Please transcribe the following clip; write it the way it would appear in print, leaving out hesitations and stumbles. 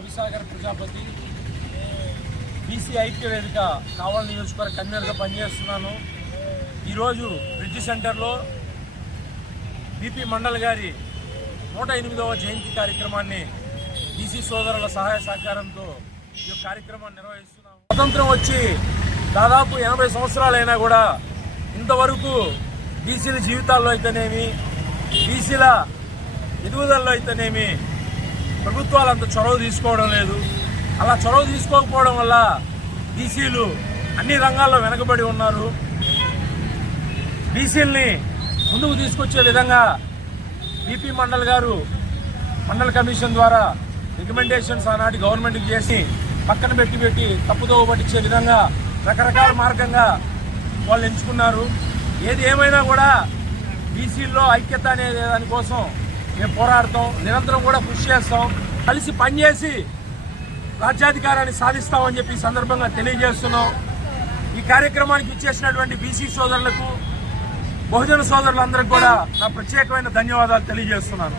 Ravi Sagar Prajapati BC ఐక్య వేదిక కావలి నియోజకవర్గ కన్వీనర్గా పనిచేస్తున్నాను. ఈరోజు బ్రిడ్జి సెంటర్లో బీపీ మండల్ గారి 108వ జయంతి కార్యక్రమాన్ని బీసీ సోదరుల సహాయ సహకారంతో ఈ కార్యక్రమాన్ని నిర్వహిస్తున్నాము. స్వతంత్రం వచ్చి దాదాపు 80 సంవత్సరాలైనా కూడా ఇంతవరకు బీసీల జీవితాల్లో అయితేనేమి, బీసీల ఎదుగుదలలో అయితేనేమి ప్రభుత్వాలు అంత చొరవ తీసుకోవడం లేదు. అలా చొరవ తీసుకోకపోవడం వల్ల బీసీలు అన్ని రంగాల్లో వెనకబడి ఉన్నారు. బీసీలని ముందుకు తీసుకొచ్చే విధంగా బీపీ మండల్ గారు మండల్ కమిషన్ ద్వారా రికమెండేషన్స్ ఆనాటి గవర్నమెంట్కి చేసి పక్కన పెట్టి తప్పుదోవ పట్టించే విధంగా రకరకాల మార్గంగా వాళ్ళు ఎంచుకున్నారు. ఏది ఏమైనా కూడా బీసీల్లో ఐక్యత అనే దానికోసం మేము పోరాడతాం, నిరంతరం కూడా కృషి చేస్తాం, కలిసి పనిచేసి రాజ్యాధికారాన్ని సాధిస్తామని చెప్పి ఈ సందర్భంగా తెలియజేస్తున్నాం. ఈ కార్యక్రమానికి ఇచ్చేసినటువంటి బీసీ సోదరులకు, బహుజన సోదరులందరికీ కూడా నా ప్రత్యేకమైన ధన్యవాదాలు తెలియజేస్తున్నాను.